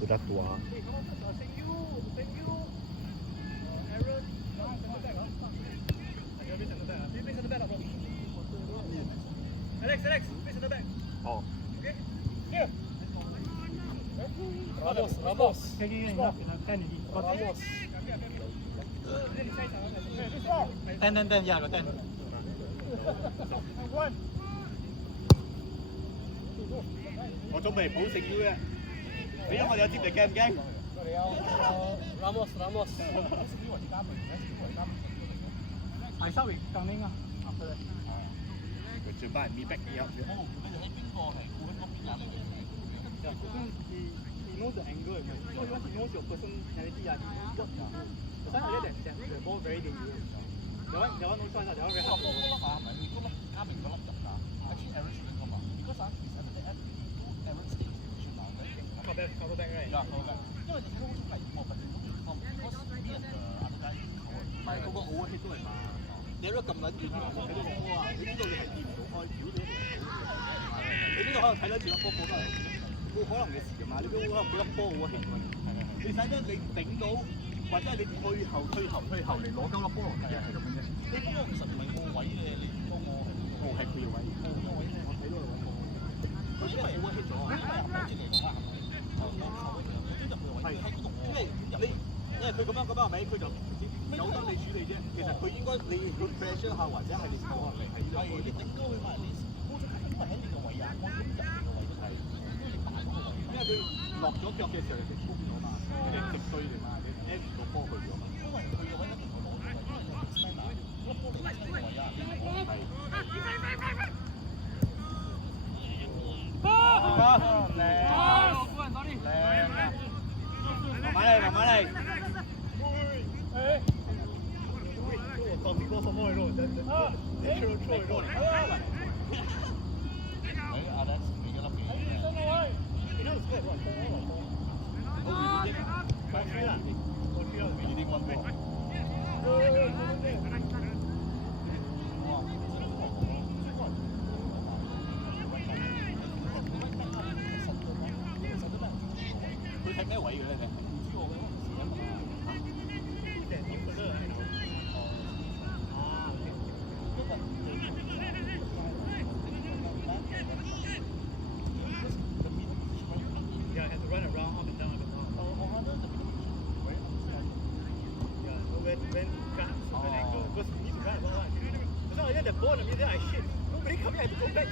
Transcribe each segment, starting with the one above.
sudah tua. Alex, face at the back. Oh. Okay. Here. Ramos. Ramos. 10 呀個10。我準備保勝腰嘅，你因為有接力驚唔驚？ Ramos. 係收嚟更拎啊！佢最班人搣逼嘅。He knows the angle, so once he knows your personality, he works. Sometimes I get that ball very dangerous. That one no choice, that one very hard. Cover back, right? 唔係嗰個 overhead 都係嘛？你都咁撚遠，我睇到個波啊！你知道你係見唔到開表嘅，你呢度可能睇得住粒波都係冇可能嘅事㗎嘛！你都可能俾粒波 overhead 㗎嘛。你使得你頂到，或者係你退後嚟攞鳩粒波落嚟係咁嘅啫。你嗰個其實唔係個位嘅，你嗰個係佢嘅位。我睇到係揾個位。佢因為 overhead 咗，因為好似嚟講啦，係喺嗰度，因為佢咁樣係咪？佢就有得你處理啫。其實佢應該你要 pressure 下或者係你過嚟係呢個位。你頂高佢埋你，高咗因為喺你個位啊，我入你個位都係，因為佢落咗腳嘅時候就高咗嘛，你直對嚟嘛，你 edge 個波去咗嘛。因為佢個位一定係攞咗位，因為你 stand 啊，嗰個波你 stand 個位啊，慢慢嚟。到底多什么肉？真的。natural throw 肉。阿叻，你嘅粒嘅。你都唔識話我知啦，你啲溫波。佢踢咩位嘅咧？你？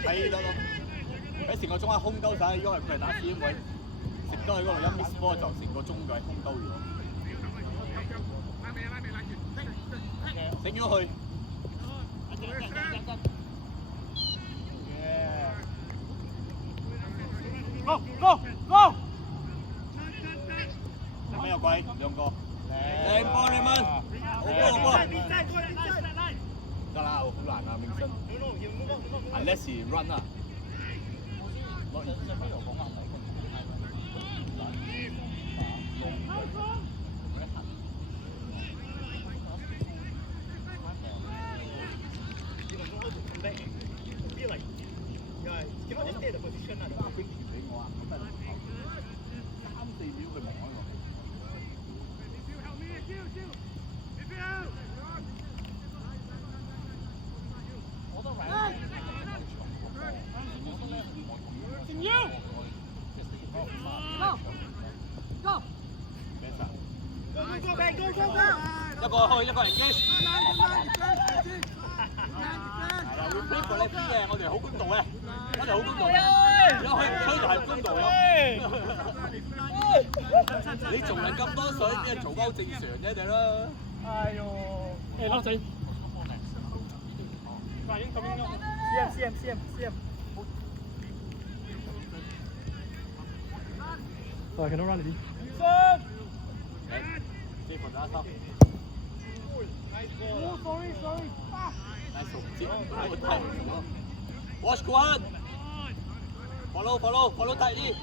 係咯，喺成個鐘喺空兜晒，因為佢係打 C 位，食咗喺嗰度一 miss ball 就成個鐘就喺空兜咗。醒咗去。Go！ 咩有鬼？兩個。靚波你們，好波。得啦，好難啊，明生。Unless he run 啊。一個人 guess。係啦，會 play 過呢啲嘅，我哋好公道嘅，我哋好公道嘅。而家可以吹就係公道咯。你做人咁多水，啲人做鳩正常啫，哋啦。哎呦！誒，撈仔。快啲咁樣咯。CM。I cannot run it. Stay for that. Oh, sorry. Nice. Watch Guan. Follow tightly.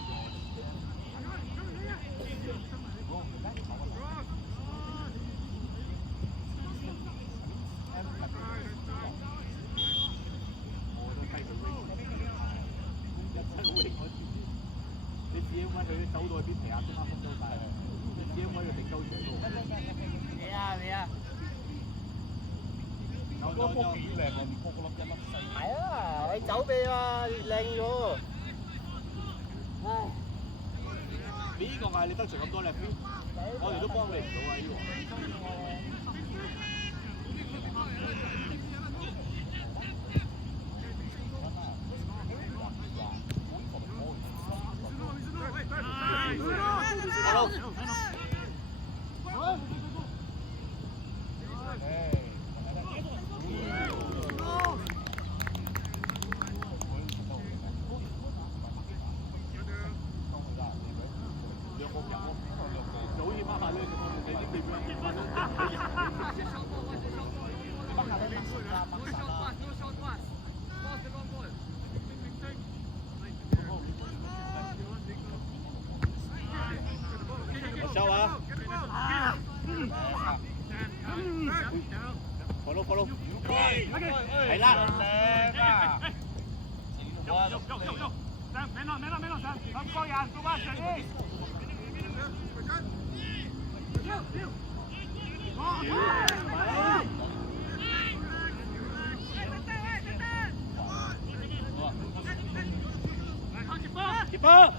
位佢走到去邊皮下中間封咗曬，只位佢定鳩住喺度。你啊你啊！嗰個波幾靚啊！波嗰粒一粒細。係啊，你走俾啊，靚咗。你呢個嗌你得罪咁多叻飛，我哋都幫你唔到啊！呢個。收啊！follow，係啦。keeper。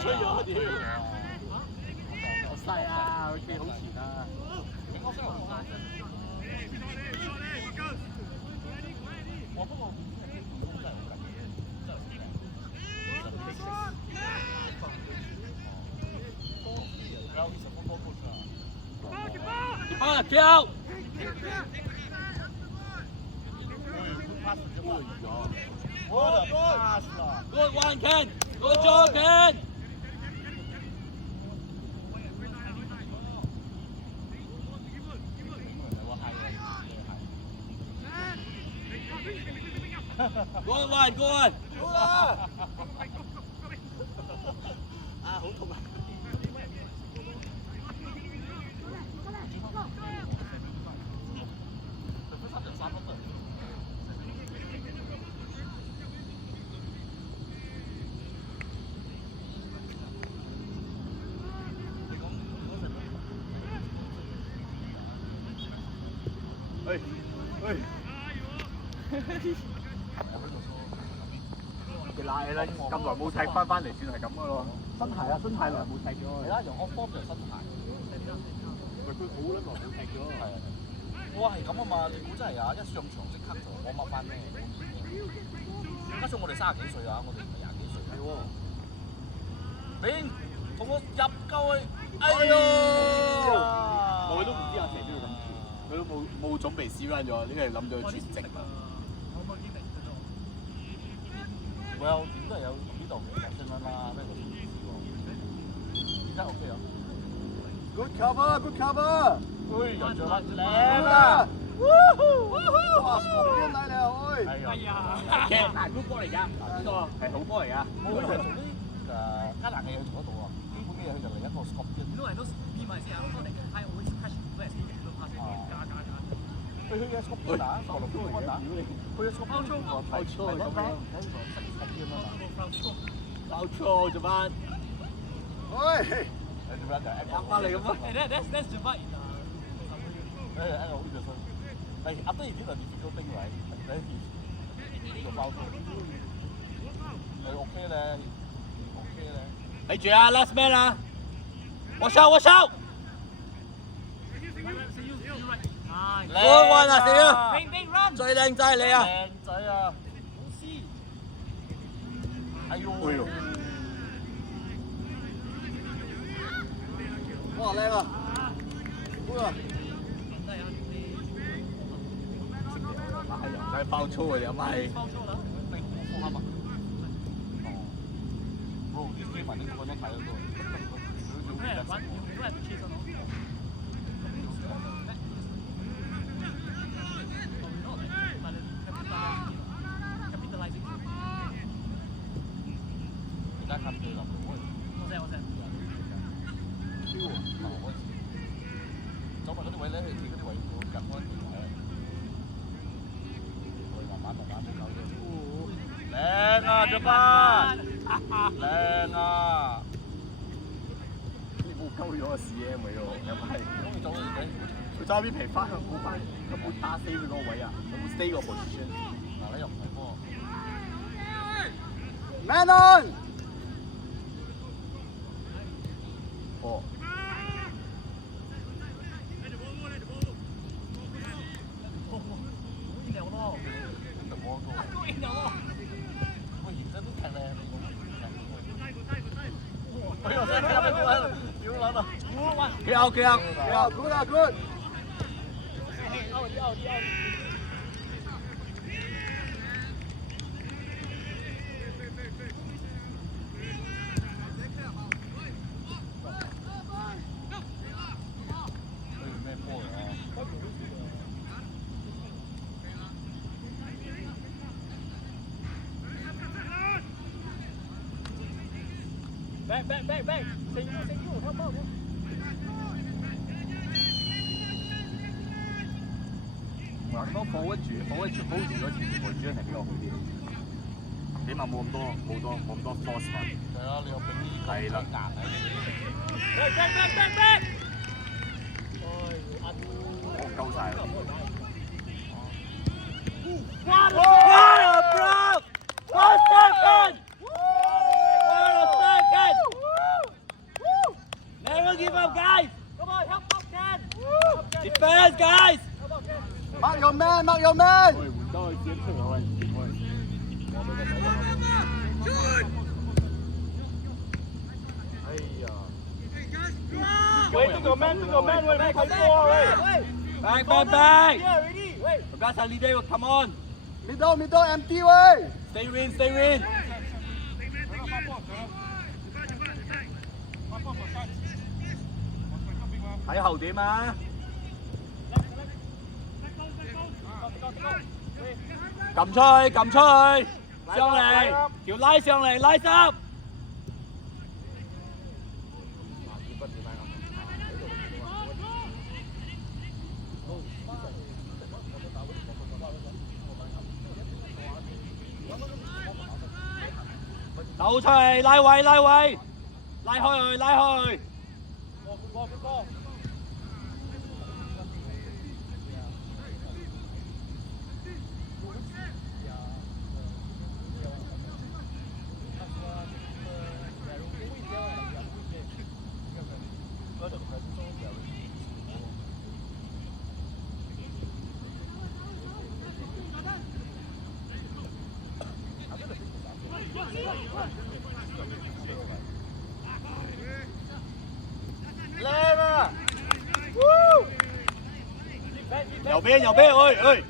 吹咗屌！好細啊，佢企好前啊！跳！Good one, Ken. Good job, Ken. Good one, good one. 啊，好痛啊！佢賴啦，咁耐冇踢翻嚟，算係咁噶咯。新鞋啊，新鞋耐冇踢咗。係啦，用我方就新鞋。佢好撚耐冇踢咗。係啊。我話係咁啊嘛，你估真係啊？一上場即刻就我乜翻咩？加上我哋30幾歲啊，我哋唔係20幾歲。係喎。炳同我入鳩去，哎呦！我都唔知阿成都要咁做，佢都冇準備 C run 咗，呢個係諗到佢轉正啦。我有點都係有呢度嘅新聞啦，咩個意思喎？而家 OK 啊 Good cover，good cover。喂，人做乜靚啦！哇，邊嚟了？喂！哎呀，其實大 good 波嚟㗎，呢個係好波嚟㗎。冇佢係做啲加難嘅嘢做得到啊！基本嘅嘢佢就嚟一個 scorpion。佢嘅 scorpion 打，佢嘅 scorpion 打，佢嘅 scorpion 跑錯咁樣，搞錯做乜？喂！做乜就拍翻嚟咁啊That's the vibe. I know this one. Like after you did the difficult thing, right? Then he foul throw. Okay 咧 ，OK 咧。睇住啊 ，last man 啊 ！Watch out，watch out！ Good one 啊，小，最靚仔你啊！靚仔啊！哎呦！哇，靚啊！好啊！係爆粗啊！有咪？爆粗啦！你冇放啱啊！哦，bro，英文你個個都睇到都。咩人玩？都係唔黐身咯。而家看對啦，我知。超啊！走埋嗰啲位咧，佢嗰啲位好緊安全嘅。我慢慢搞嘢。靚啊，隻班！靚啊！呢部鳩咗個 CM 嚟喎，有冇係？終於走到而家。佢揸邊皮翻向好翻，根本打死佢嗰個位啊，有冇 stay 個 position？嗱，你又唔係喎。Man on！哦。幾好，good 啊 good！咩波嚟啊？ Back！升住，help out！嗱，如果保得住嗰前position係比較好啲，起碼冇咁多 force 嘛。係啊，你又俾啲係啦。硬喺Back！我夠晒啦。What a block! What a second! Never give up, guys! Come on, help Ken! Defense, guys! Mark your man！ 喂，換多佢先出嚟喂。哎呀！喂，呢個 man，喂，你睇波喂 ！Back！唔該晒你哋 ，come on！ Middle empty 喂 Stay win！ 睇後點啊！撳出去，上嚟，條拉上嚟，拉濕。走出嚟，拉位，拉開去。靚啊！右邊，喂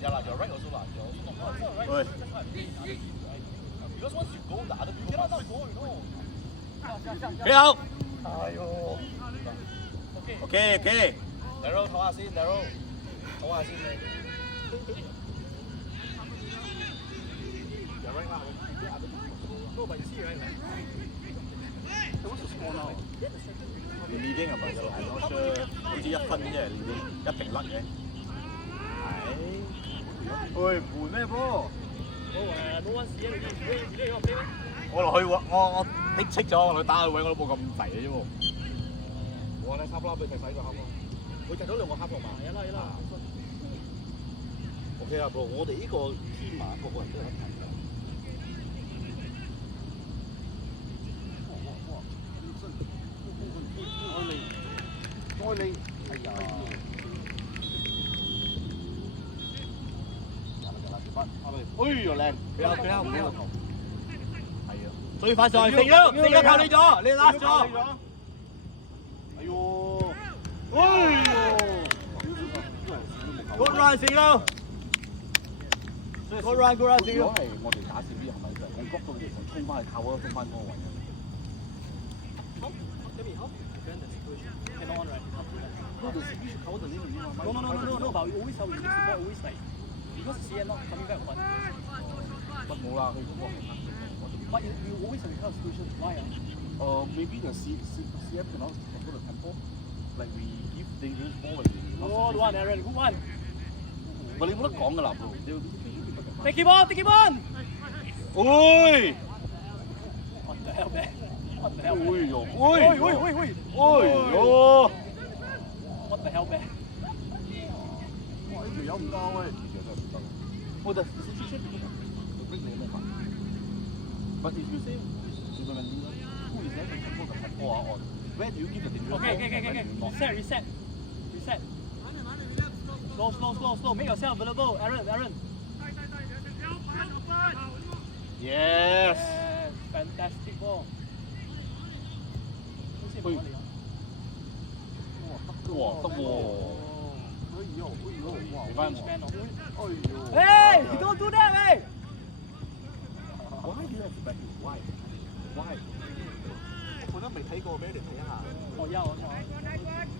！Yeah, like you're right also lah. Oi. Because once you go, the other people cannot not go, you know. 幾好哎呦 ？OK。 Daryl 唞下先 ，Daryl 唞下先你。You're right lah. No, but you see right. What's the score now? Leading啊，但係 I'm not sure，好似1分啫，已經一定甩嘅。係。喂，換咩波？我落去我逼斥咗，我落去打佢位我都冇咁肥嘅啫喎。我咧差唔多俾踢死個黑咯，佢踢咗2個黑同埋。係啦。OK 啦，bro，我哋呢個天馬個人都有得睇㗎。開你，哎呀！哎呀靚，比較唔呢個球。係啊。最快上嚟，四個靠你咗，你拉咗。哎呦，哎呦 ，good run 四個。good run 如果係我哋打少啲，係咪就係角度啲人衝翻去靠嗰個中翻嗰個位？ Cannot on, right? No, you should cover the limit. No, but we always have this ball always like because CN not coming back one. 不冇啦，佢嗰個係黑嘅。 But you always have this kind of situation. Why? Maybe the CF cannot control the tempo. Like we give dangerous ball and we Good one, Aaron. Good one. 喂，你冇得講㗎啦，bro。Take him on, take him on. 哎， What the hell, man? What the hell? 哎呦，喂哎呦，喂喂喂！哎呦， What the hell, man? 哇！呢條友唔得喂，呢條真係唔得。我就 situation to bring 你咩法？But if you say Superman who is there to control the tempo on where do you give the dangerous ball? Okay. Reset. Slow. Make yourself available, Aaron. yes， Fantastic ball. 哇，得喎！你翻我。Hey, don't do that, man. Why do you have to back it? Why? 我都未睇過，俾你哋睇一下。我有。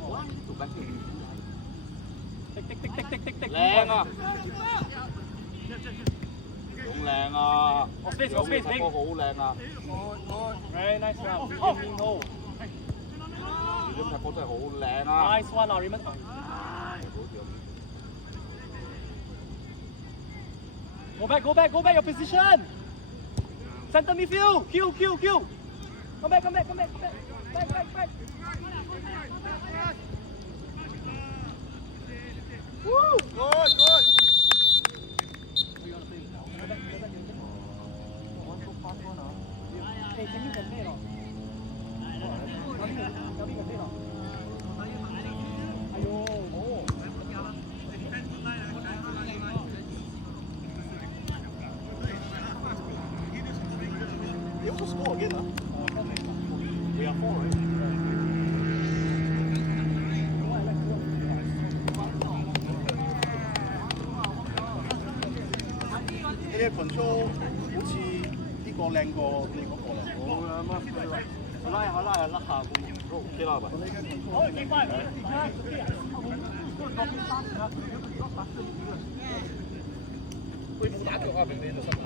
Why need to back it? 滴。靚啊！仲靚啊！ Space. 波好靚啊！ Very nice round. Oh. 呢種踢波真係好靚啊！ Nice one, Raymond. Go back, your position. Center midfield. Q. Come back. Back. Woo! Good. Hey, can you get me or They also score again, huh? We are 4, right? 呢啲 control 好似呢個靚過你嗰個啦。好啦，乜拉下都 OK 啦，係咪？ Oh, keep five. 會唔會打腳啊？明你喺度心啊？